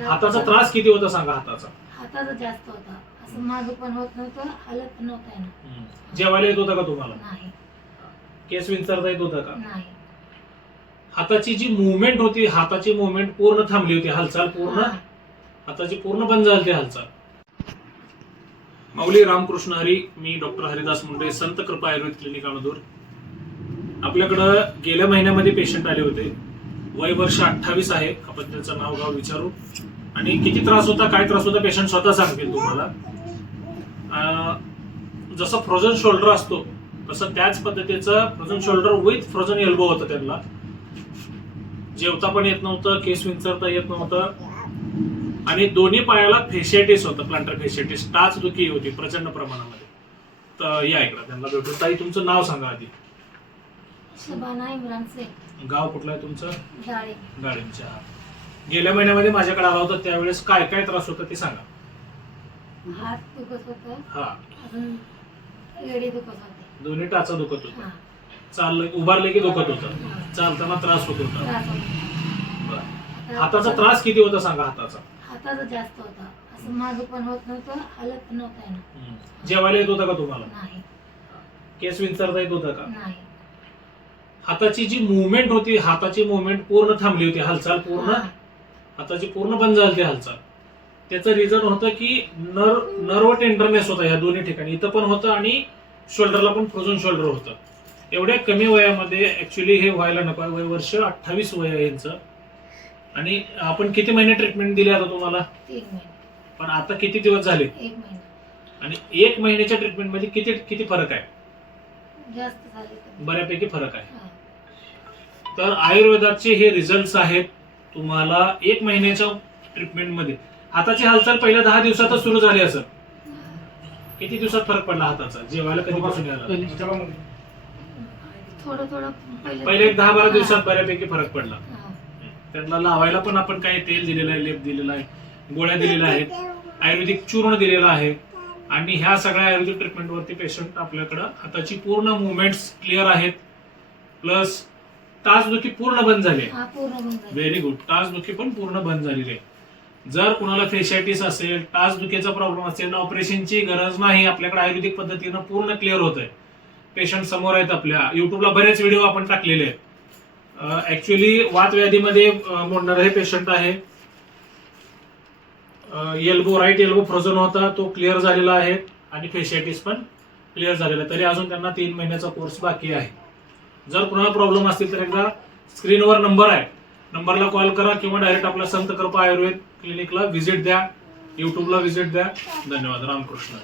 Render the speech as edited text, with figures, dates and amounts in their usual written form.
हाताचा त्रास किती होता सांगा? हाताचा जास्त होता, असं मागं पण होत नव्हतं, हालत पण नव्हतं ना. जेवायला येत होता का तुम्हाला? नाही. केस विंचरता येत होता का? नाही. हाताची जी मुवमेंट होती, हाताची मुवमेंट पूर्ण थांबली होती, हालचाल पूर्ण हाताची पूर्ण बंद झाली होती हालचाल. माऊली रामकृष्ण हरी, मी डॉक्टर हरिदास मुंडे, संत कृपा आयुर्वेद क्लिनिक अणदूर. आपल्याकडं गेल्या महिन्यामध्ये पेशंट आले होते, वय वर्ष 28 आहे. आपण त्यांचं नाव गाव विचारू आणि किती त्रास होता, काय त्रास होता पेशंट स्वतः सांगतील तुम्हाला. जसं फ्रोझन शोल्डर असतो तसं त्याच पद्धतीचं frozen shoulder with frozen elbow होतं त्यांना. जेवता पण येत नव्हतं, केस विंचरता येत नव्हतं आणि दोन्ही पायाला फेशियाटिस होतं, प्लांटर फेशियाटिस, टाच दुखी होती प्रचंड प्रमाणामध्ये. तर या इकडं त्यांना भेटून. ताई तुमचं नाव सांगा आधी. शबाना इम्रान शेख. गाव कुठलं आहे तुमचं? डाळी. गाडींच्या. गेल्या महिन्यामध्ये माझ्याकडे आला होता, त्यावेळेस काय काय त्रास होता ते सांगा. हात दुखत होतं, हा, अजून एडी दुखत होते, दोन्ही टाचा दुखत होता, हा, चाललं उभारले की दुखत होतं, हा. चालताना त्रास होत होता. त्रास होता. बरं. आता हाताचा त्रास किती होता सांगा? हाताचा जास्त होता, असं मागं पण होत नव्हतं, हालत पण नव्हतं ना. जेवायला येत होता का तुम्हाला? नाही. केस विंचरता येत होता का? नाही. हाताची जी मुवमेंट होती, हाताची मुवमेंट पूर्ण थांबली होती, हालचाल पूर्ण हाताची पूर्ण बंद झाली होती हालचाल. त्याचं रिझन होतं की नर्व टेंडरनेस होता ह्या दोन्ही ठिकाणी, इथं पण होतं आणि शोल्डरला पण फ्रोझन शोल्डर होतं. एवढ्या कमी वयामध्ये ऍक्च्युली हे व्हायला नको. वय वर्ष 28 वय आहे यांचं. आणि आपण किती महिने ट्रीटमेंट दिली आता तुम्हाला? 3 महिने. पण आता किती दिवस झाले? 1 महिना. आणि 1 महिन्याच्या ट्रीटमेंट मध्ये किती किती फरक आहे? जास्त झाले. बऱ्यापैकी फरक आहे. हा. तर आयुर्वेदाचे हे रिझल्ट आहेत. तुम्हाला 1 महिन्याच्या ट्रीटमेंट मध्ये हाताची हालचाल पहिल्या 10 दिवसातच सुरू झाली असेल. किती दिवसात फरक पडला हाताचा? जेवायला कधीपासून यायला? थोडं थोडं पहिले 10-12 दिवसात बऱ्यापैकी फरक पडला. हा. त्यांना लावायला पण आपण काही तेल दिलेलं आहे, लेप दिलेला आहे, गोळ्या दिलेल्या आहेत, आयुर्वेदिक चूर्ण दिलेलं आहे. आणि ह्या सगळ्या आयुर्वेदिक ट्रीटमेंटवरती पेशंट आपल्याकडं हाताची पूर्ण मुवमेंट्स क्लिअर आहेत, प्लस टाचदुखी पूर्ण बंद झाली आहे. हा, पूर्ण बंद झाली. Very good. टाचदुखी पण पूर्ण बंद झालेली आहे. जर कुणाला फेशियाटिस असेल, टाचदुखीचा प्रॉब्लेम असेल, ऑपरेशनची गरज नाही, आपल्याकडे आयुर्वेदिक पद्धतीनं पूर्ण क्लिअर होत आहे. पेशंट समोर आहेत आपल्या. युट्यूबला बरेच व्हिडिओ आपण टाकलेले आहेत. ऍक्च्युली वातव्याधीमध्ये मोडणारं हे पेशंट आहे. राईट एल्बो फ्रोझन होता, तो क्लिअर झालेला आहे आणि फेशियाटिस पण क्लिअर झालेला आहे. तरी अजून त्यांना 3 महिन्याचा कोर्स बाकी आहे. जर कुणाला प्रॉब्लेम असतील तर एकदा स्क्रीनवर नंबर आहे, नंबरला कॉल करा किंवा डायरेक्ट आपल्या संत कृपा आयुर्वेद क्लिनिकला व्हिजिट द्या, युट्यूबला व्हिजिट द्या. धन्यवाद. रामकृष्ण.